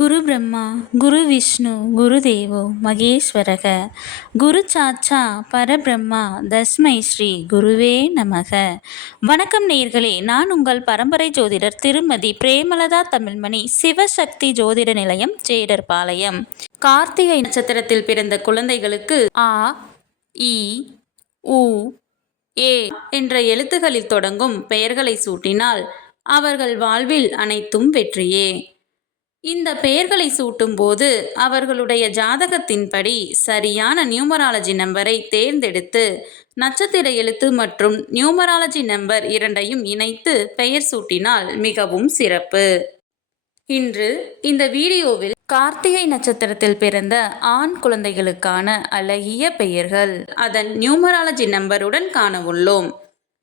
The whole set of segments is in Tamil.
குரு பிரம்மா குரு விஷ்ணு குரு தேவோ மகேஸ்வரக குரு சாட்சா பரபிரம்மா தஸ்மை ஸ்ரீ குருவே நமக. வணக்கம் நேயர்களே, நான் உங்கள் பரம்பரை ஜோதிடர் திருமதி பிரேமலதா தமிழ்மணி, சிவசக்தி ஜோதிட நிலையம், ஜேடர்பாளையம். கார்த்திகை நட்சத்திரத்தில் பிறந்த குழந்தைகளுக்கு ஆ, இ, உ, ஏ என்ற எழுத்துகளில் தொடங்கும் பெயர்களை சூட்டினால் அவர்கள் வாழ்வில் அனைத்தும் வெற்றியே. இந்த பெயர்களை சூட்டும் போது அவர்களுடைய ஜாதகத்தின்படி சரியான நியூமராலஜி நம்பரை தேர்ந்தெடுத்து நட்சத்திர எழுத்து மற்றும் நியூமராலஜி நம்பர் இரண்டையும் இணைத்து பெயர் சூட்டினால் மிகவும் சிறப்பு. இன்று இந்த வீடியோவில் கார்த்திகை நட்சத்திரத்தில் பிறந்த ஆண் குழந்தைகளுக்கான அழகிய பெயர்கள், அதன் நியூமராலஜி நம்பருடன் காண உள்ளோம்.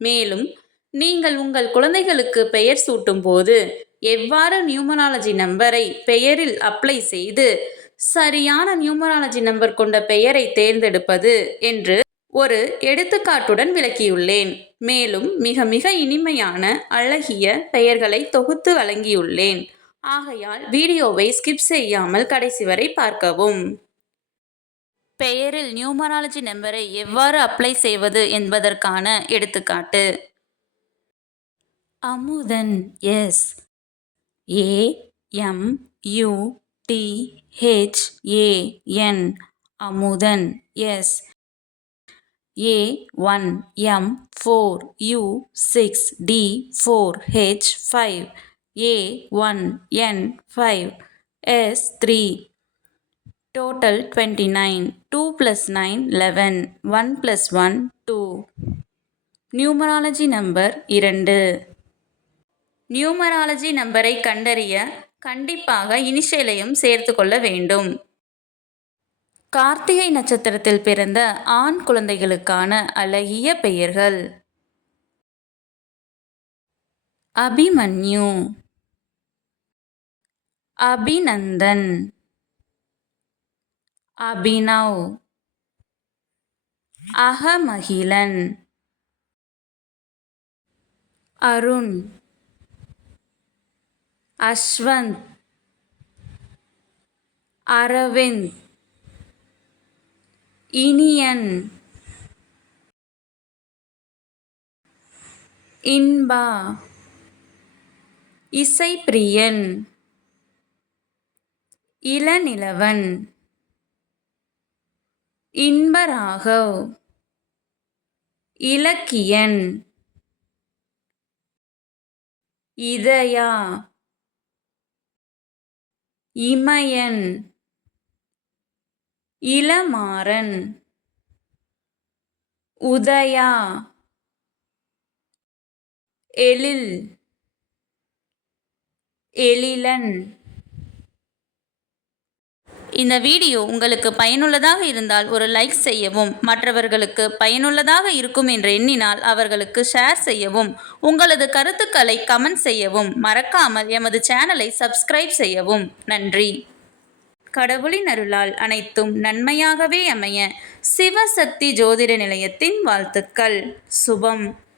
மேலும் நீங்கள் உங்கள் குழந்தைகளுக்கு பெயர் சூட்டும் போது எவ்வாறு நியூமராலஜி நம்பரை பெயரில் அப்ளை செய்து சரியான நியூமராலஜி நம்பர் கொண்ட பெயரை தேர்ந்தெடுப்பது என்று ஒரு எடுத்துக்காட்டுடன் விளக்கியுள்ளேன். மேலும் மிக மிக இனிமையான அழகிய பெயர்களை தொகுத்து வழங்கியுள்ளேன். ஆகையால் வீடியோவை ஸ்கிப் செய்யாமல் கடைசி வரை பார்க்கவும். பெயரில் நியூமராலஜி நம்பரை எவ்வாறு அப்ளை செய்வது என்பதற்கான எடுத்துக்காட்டு. Amudhan S AMUTHAN Amudhan S A1M4U6D4H5 A1N5 S3 total 29 2 + 9 11 1 + 1 2. Numerology number 2. Numerology நம்பரை கண்டறிய கண்டிப்பாக இனிஷியலையும் சேர்த்து கொள்ள வேண்டும். கார்த்திகை நட்சத்திரத்தில் பிறந்த ஆண் குழந்தைகளுக்கான அழகிய பெயர்கள். அபிமன்யு, அபிநந்தன், அபினவ், அகமகிழன், அருண், அஸ்வந்த், அரவிந்த், இனியன், இன்பா, இசைப்பிரியன், இளநிலவன், இன்பராகவ், இலக்கியன், இதயா, இமயன், இளமாறன், உதயா, எழில், எழிலன். இந்த வீடியோ உங்களுக்கு பயனுள்ளதாக இருந்தால் ஒரு லைக் செய்யவும், மற்றவர்களுக்கு பயனுள்ளதாக இருக்கும் என்று எண்ணினால் அவர்களுக்கு ஷேர் செய்யவும், உங்களது கருத்துக்களை கமெண்ட் செய்யவும், மறக்காமல் எமது சேனலை சப்ஸ்கிரைப் செய்யவும். நன்றி. கடவுளின் அருளால் அனைத்தும் நன்மையாகவே அமைய சிவசக்தி ஜோதிட நிலையத்தின் வாழ்த்துக்கள். சுபம்.